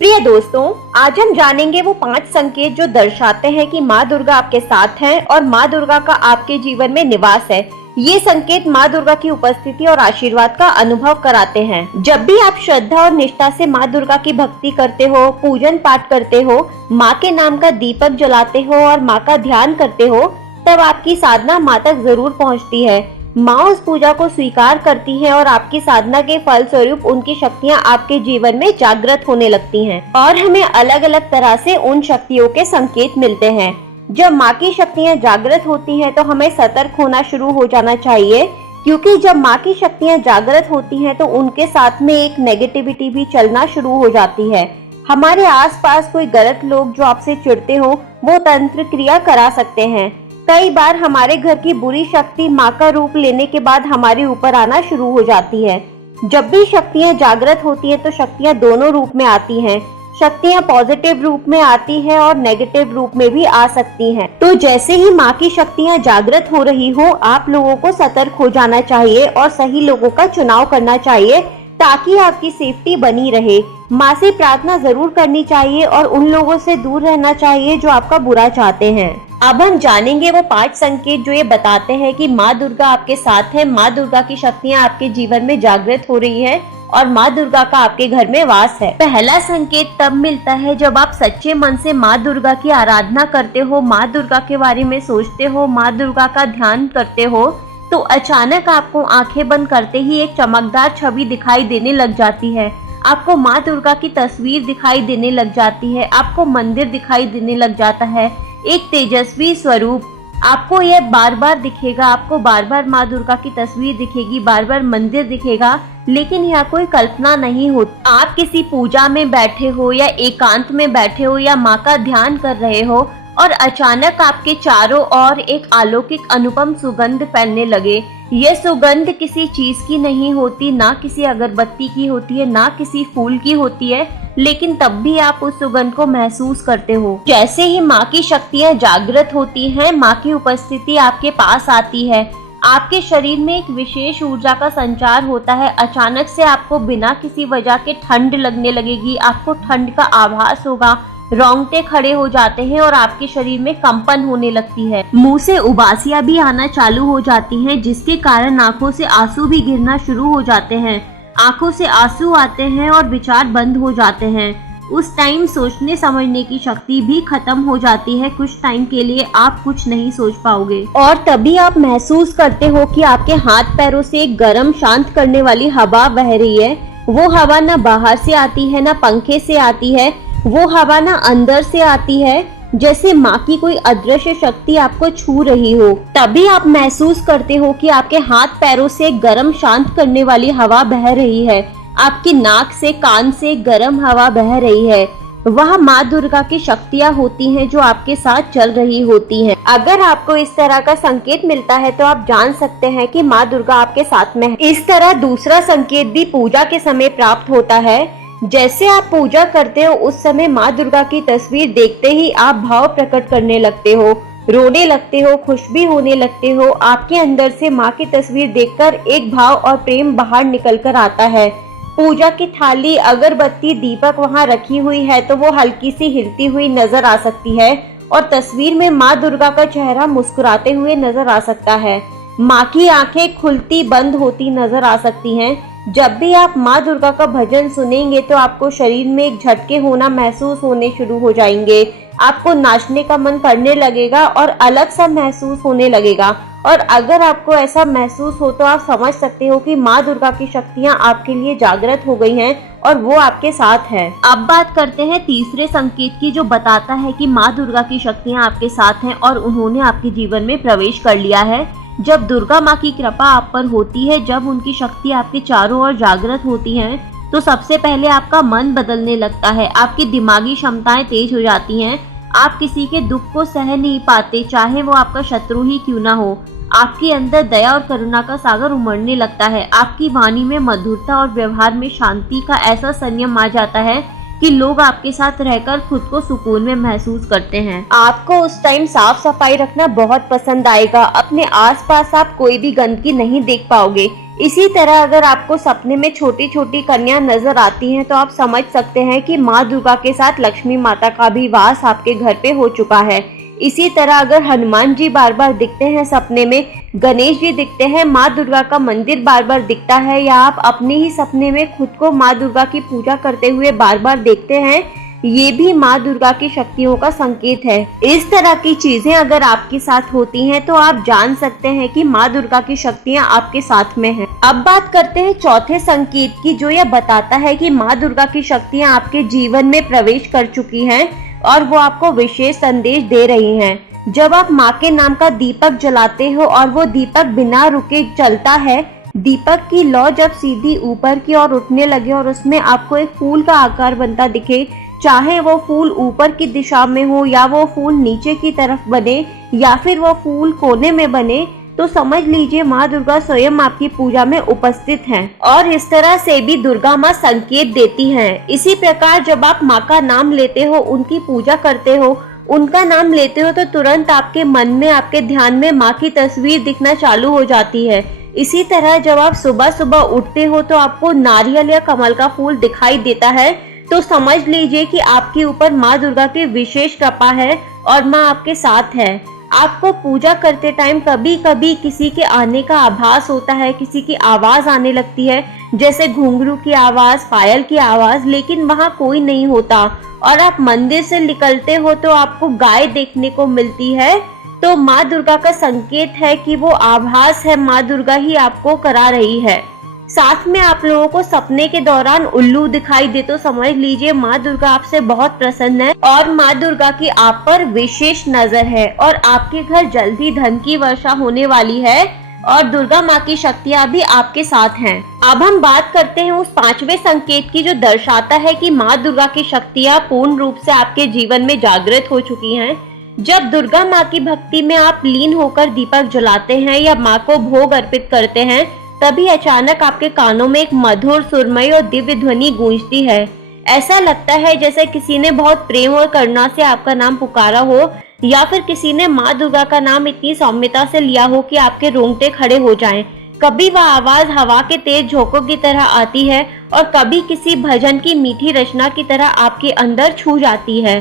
प्रिय दोस्तों, आज हम जानेंगे वो 5 संकेत जो दर्शाते हैं कि माँ दुर्गा आपके साथ हैं और माँ दुर्गा का आपके जीवन में निवास है। ये संकेत माँ दुर्गा की उपस्थिति और आशीर्वाद का अनुभव कराते हैं। जब भी आप श्रद्धा और निष्ठा से माँ दुर्गा की भक्ति करते हो, पूजन पाठ करते हो, माँ के नाम का दीपक जलाते हो और माँ का ध्यान करते हो, तब आपकी साधना माँ तक जरूर पहुँचती है। माँ उस पूजा को स्वीकार करती हैं और आपकी साधना के फल स्वरूप उनकी शक्तियाँ आपके जीवन में जागृत होने लगती हैं और हमें अलग अलग तरह से उन शक्तियों के संकेत मिलते हैं। जब माँ की शक्तियाँ जागृत होती हैं तो हमें सतर्क होना शुरू हो जाना चाहिए, क्योंकि जब माँ की शक्तियाँ जागृत होती हैं तो उनके साथ में एक नेगेटिविटी भी चलना शुरू हो जाती है। हमारे आसपास कोई गलत लोग जो आपसे चिढ़ते हो वो तंत्र क्रिया करा सकते हैं। कई बार हमारे घर की बुरी शक्ति माँ का रूप लेने के बाद हमारे ऊपर आना शुरू हो जाती है। जब भी शक्तियाँ जागृत होती हैं तो शक्तियाँ दोनों रूप में आती हैं। शक्तियाँ पॉजिटिव रूप में आती है और नेगेटिव रूप में भी आ सकती हैं। तो जैसे ही माँ की शक्तियाँ जागृत हो रही हो, आप लोगों को सतर्क हो जाना चाहिए और सही लोगों का चुनाव करना चाहिए ताकि आपकी सेफ्टी बनी रहे। माँ से प्रार्थना जरूर करनी चाहिए और उन लोगों से दूर रहना चाहिए जो आपका बुरा चाहते हैं। अब हम जानेंगे वो 5 संकेत जो ये बताते हैं कि माँ दुर्गा आपके साथ है, माँ दुर्गा की शक्तियाँ आपके जीवन में जागृत हो रही है और माँ दुर्गा का आपके घर में वास है। पहला संकेत तब मिलता है जब आप सच्चे मन से माँ दुर्गा की आराधना करते हो, माँ दुर्गा के बारे में सोचते हो, माँ दुर्गा का ध्यान करते हो, तो अचानक आपको आंखें बंद करते ही एक चमकदार छवि दिखाई देने लग जाती है। आपको माँ दुर्गा की तस्वीर दिखाई देने लग जाती है, आपको मंदिर दिखाई देने लग जाता है, एक तेजस्वी स्वरूप आपको यह बार बार दिखेगा। आपको बार बार माँ दुर्गा की तस्वीर दिखेगी, बार बार मंदिर दिखेगा, लेकिन यह कोई कल्पना नहीं होती। आप किसी पूजा में बैठे हो या एकांत में बैठे हो या माँ का ध्यान कर रहे हो और अचानक आपके चारों ओर एक अलौकिक अनुपम सुगंध फैलने लगे। यह सुगंध किसी चीज की नहीं होती, ना किसी अगरबत्ती की होती है, ना किसी फूल की होती है, लेकिन तब भी आप उस सुगंध को महसूस करते हो। जैसे ही माँ की शक्तियाँ जागृत होती हैं, माँ की उपस्थिति आपके पास आती है, आपके शरीर में एक विशेष ऊर्जा का संचार होता है। अचानक से आपको बिना किसी वजह के ठंड लगने लगेगी, आपको ठंड का आभास होगा, रोंगटे खड़े हो जाते हैं और आपके शरीर में कंपन होने लगती है। मुंह से उबासियां भी आना चालू हो जाती हैं, जिसके कारण आंखों से आंसू भी गिरना शुरू हो जाते हैं। आंखों से आंसू आते हैं और विचार बंद हो जाते हैं। उस टाइम सोचने समझने की शक्ति भी खत्म हो जाती है। कुछ टाइम के लिए आप कुछ नहीं सोच पाओगे और तभी आप महसूस करते हो कि आपके हाथ पैरों से एक गर्म शांत करने वाली हवा बह रही है। वो हवा ना बाहर से आती है, ना पंखे से आती है, वो हवा ना अंदर से आती है, जैसे माँ की कोई अदृश्य शक्ति आपको छू रही हो। तभी आप महसूस करते हो कि आपके हाथ पैरों से गर्म शांत करने वाली हवा बह रही है। आपकी नाक से कान से गर्म हवा बह रही है। वह माँ दुर्गा की शक्तियाँ होती हैं जो आपके साथ चल रही होती हैं। अगर आपको इस तरह का संकेत मिलता है तो आप जान सकते हैं कि माँ दुर्गा आपके साथ में है। इस तरह दूसरा संकेत भी पूजा के समय प्राप्त होता है। जैसे आप पूजा करते हो उस समय माँ दुर्गा की तस्वीर देखते ही आप भाव प्रकट करने लगते हो, रोने लगते हो, खुश भी होने लगते हो। आपके अंदर से माँ की तस्वीर देखकर एक भाव और प्रेम बाहर निकल कर आता है। पूजा की थाली, अगरबत्ती, दीपक वहाँ रखी हुई है तो वो हल्की सी हिलती हुई नजर आ सकती है और तस्वीर में माँ दुर्गा का चेहरा मुस्कुराते हुए नजर आ सकता है। माँ की आंखें खुलती बंद होती नजर आ सकती हैं। जब भी आप माँ दुर्गा का भजन सुनेंगे तो आपको शरीर में एक झटके होना महसूस होने शुरू हो जाएंगे। आपको नाचने का मन करने लगेगा और अलग सा महसूस होने लगेगा। और अगर आपको ऐसा महसूस हो तो आप समझ सकते हो कि माँ दुर्गा की शक्तियाँ आपके लिए जागृत हो गई हैं और वो आपके साथ है। अब बात करते हैं तीसरे संकेत की, जो बताता है कि माँ दुर्गा की शक्तियाँ आपके साथ हैं और उन्होंने आपके जीवन में प्रवेश कर लिया है। जब दुर्गा माँ की कृपा आप पर होती है, जब उनकी शक्ति आपके चारों ओर जागृत होती हैं, तो सबसे पहले आपका मन बदलने लगता है। आपकी दिमागी क्षमताएं तेज हो जाती हैं। आप किसी के दुख को सह नहीं पाते, चाहे वो आपका शत्रु ही क्यों ना हो। आपके अंदर दया और करुणा का सागर उमड़ने लगता है। आपकी वाणी में मधुरता और व्यवहार में शांति का ऐसा संयम आ जाता है कि लोग आपके साथ रहकर खुद को सुकून में महसूस करते हैं। आपको उस टाइम साफ सफाई रखना बहुत पसंद आएगा। अपने आसपास आप कोई भी गंदगी नहीं देख पाओगे। इसी तरह अगर आपको सपने में छोटी छोटी कन्या नजर आती हैं तो आप समझ सकते हैं कि माँ दुर्गा के साथ लक्ष्मी माता का भी वास आपके घर पे हो चुका है। इसी तरह अगर हनुमान जी बार बार दिखते हैं सपने में, गणेश जी दिखते हैं, माँ दुर्गा का मंदिर बार बार दिखता है, या आप अपने ही सपने में खुद को माँ दुर्गा की पूजा करते हुए बार बार देखते हैं, ये भी माँ दुर्गा की शक्तियों का संकेत है। इस तरह की चीजें अगर आपके साथ होती हैं तो आप जान सकते हैं कि माँ दुर्गा की शक्तियाँ आपके साथ में हैं। अब बात करते हैं चौथे संकेत की, जो यह बताता है कि माँ दुर्गा की शक्तियाँ आपके जीवन में प्रवेश कर चुकी हैं और वो आपको विशेष संदेश दे रही हैं। जब आप माँ के नाम का दीपक जलाते हो और वो दीपक बिना रुके चलता है, दीपक की लौ जब सीधी ऊपर की ओर उठने लगे और उसमें आपको एक फूल का आकार बनता दिखे, चाहे वो फूल ऊपर की दिशा में हो या वो फूल नीचे की तरफ बने या फिर वो फूल कोने में बने, तो समझ लीजिए माँ दुर्गा स्वयं आपकी पूजा में उपस्थित हैं और इस तरह से भी दुर्गा माँ संकेत देती हैं। इसी प्रकार जब आप माँ का नाम लेते हो, उनकी पूजा करते हो, उनका नाम लेते हो, तो तुरंत आपके मन में, आपके ध्यान में माँ की तस्वीर दिखना चालू हो जाती है। इसी तरह जब आप सुबह सुबह उठते हो तो आपको नारियल या कमल का फूल दिखाई देता है, तो समझ लीजिए कि आपके ऊपर माँ दुर्गा की विशेष कृपा है और माँ आपके साथ है। आपको पूजा करते टाइम कभी कभी किसी के आने का आभास होता है, किसी की आवाज आने लगती है, जैसे घुंघरू की आवाज, पायल की आवाज, लेकिन वहाँ कोई नहीं होता और आप मंदिर से निकलते हो तो आपको गाय देखने को मिलती है, तो माँ दुर्गा का संकेत है कि वो आभास है, माँ दुर्गा ही आपको करा रही है। साथ में आप लोगों को सपने के दौरान उल्लू दिखाई दे तो समझ लीजिए माँ दुर्गा आपसे बहुत प्रसन्न है और माँ दुर्गा की आप पर विशेष नजर है और आपके घर जल्दी धन की वर्षा होने वाली है और दुर्गा माँ की शक्तियाँ भी आपके साथ हैं। अब हम बात करते हैं उस पांचवें संकेत की, जो दर्शाता है कि माँ दुर्गा की शक्तियाँ पूर्ण रूप से आपके जीवन में जागृत हो चुकी हैं। जब दुर्गा माँ की भक्ति में आप लीन होकर दीपक जलाते हैं या माँ को भोग अर्पित करते हैं, तभी अचानक आपके कानों में एक मधुर, सुरमई और दिव्य ध्वनि गूंजती है। ऐसा लगता है जैसे किसी ने बहुत प्रेम और करुणा से आपका नाम पुकारा हो या फिर किसी ने माँ दुर्गा का नाम इतनी सौम्यता से लिया हो कि आपके रोंगटे खड़े हो जाएं। कभी वह आवाज हवा के तेज झोंकों की तरह आती है और कभी किसी भजन की मीठी रचना की तरह आपके अंदर छू जाती है।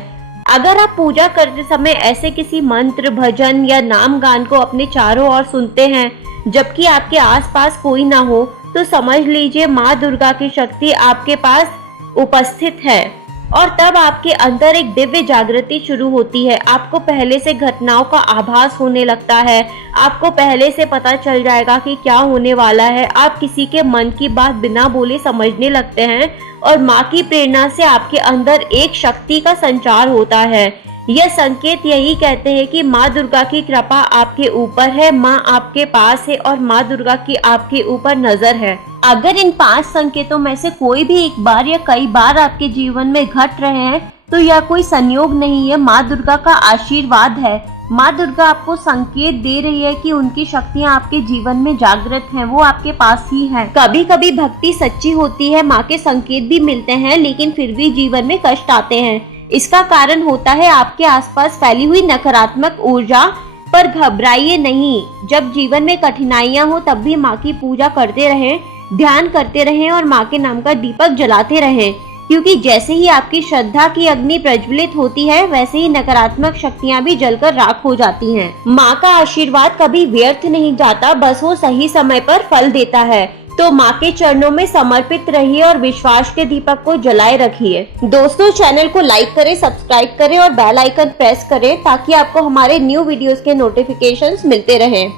अगर आप पूजा करते समय ऐसे किसी मंत्र, भजन या नाम गान को अपने चारों ओर सुनते हैं जबकि आपके आसपास कोई ना हो, तो समझ लीजिए माँ दुर्गा की शक्ति आपके पास उपस्थित है और तब आपके अंदर एक दिव्य जागृति शुरू होती है। आपको पहले से घटनाओं का आभास होने लगता है, आपको पहले से पता चल जाएगा कि क्या होने वाला है। आप किसी के मन की बात बिना बोले समझने लगते हैं और माँ की प्रेरणा से आपके अंदर एक शक्ति का संचार होता है। यह संकेत यही कहते हैं कि माँ दुर्गा की कृपा आपके ऊपर है, माँ आपके पास है और माँ दुर्गा की आपके ऊपर नजर है। अगर इन 5 संकेतों में से कोई भी एक बार या कई बार आपके जीवन में घट रहे हैं तो यह कोई संयोग नहीं है, माँ दुर्गा का आशीर्वाद है। माँ दुर्गा आपको संकेत दे रही है कि उनकी शक्तियाँ आपके जीवन में जागृत हैं, वो आपके पास ही हैं। कभी कभी भक्ति सच्ची होती है, माँ के संकेत भी मिलते हैं, लेकिन फिर भी जीवन में कष्ट आते हैं। इसका कारण होता है आपके आसपास फैली हुई नकारात्मक ऊर्जा। पर घबराइए नहीं, जब जीवन में कठिनाइयां हो तब भी माँ की पूजा करते रहें, ध्यान करते रहें और माँ के नाम का दीपक जलाते रहें, क्योंकि जैसे ही आपकी श्रद्धा की अग्नि प्रज्वलित होती है वैसे ही नकारात्मक शक्तियां भी जलकर राख हो जाती हैं। माँ का आशीर्वाद कभी व्यर्थ नहीं जाता, बस वो सही समय पर फल देता है। तो माँ के चरणों में समर्पित रहिए और विश्वास के दीपक को जलाए रखिए। दोस्तों, चैनल को लाइक करें, सब्सक्राइब करें और बेल आइकन प्रेस करें ताकि आपको हमारे न्यू वीडियोस के नोटिफिकेशंस मिलते रहें।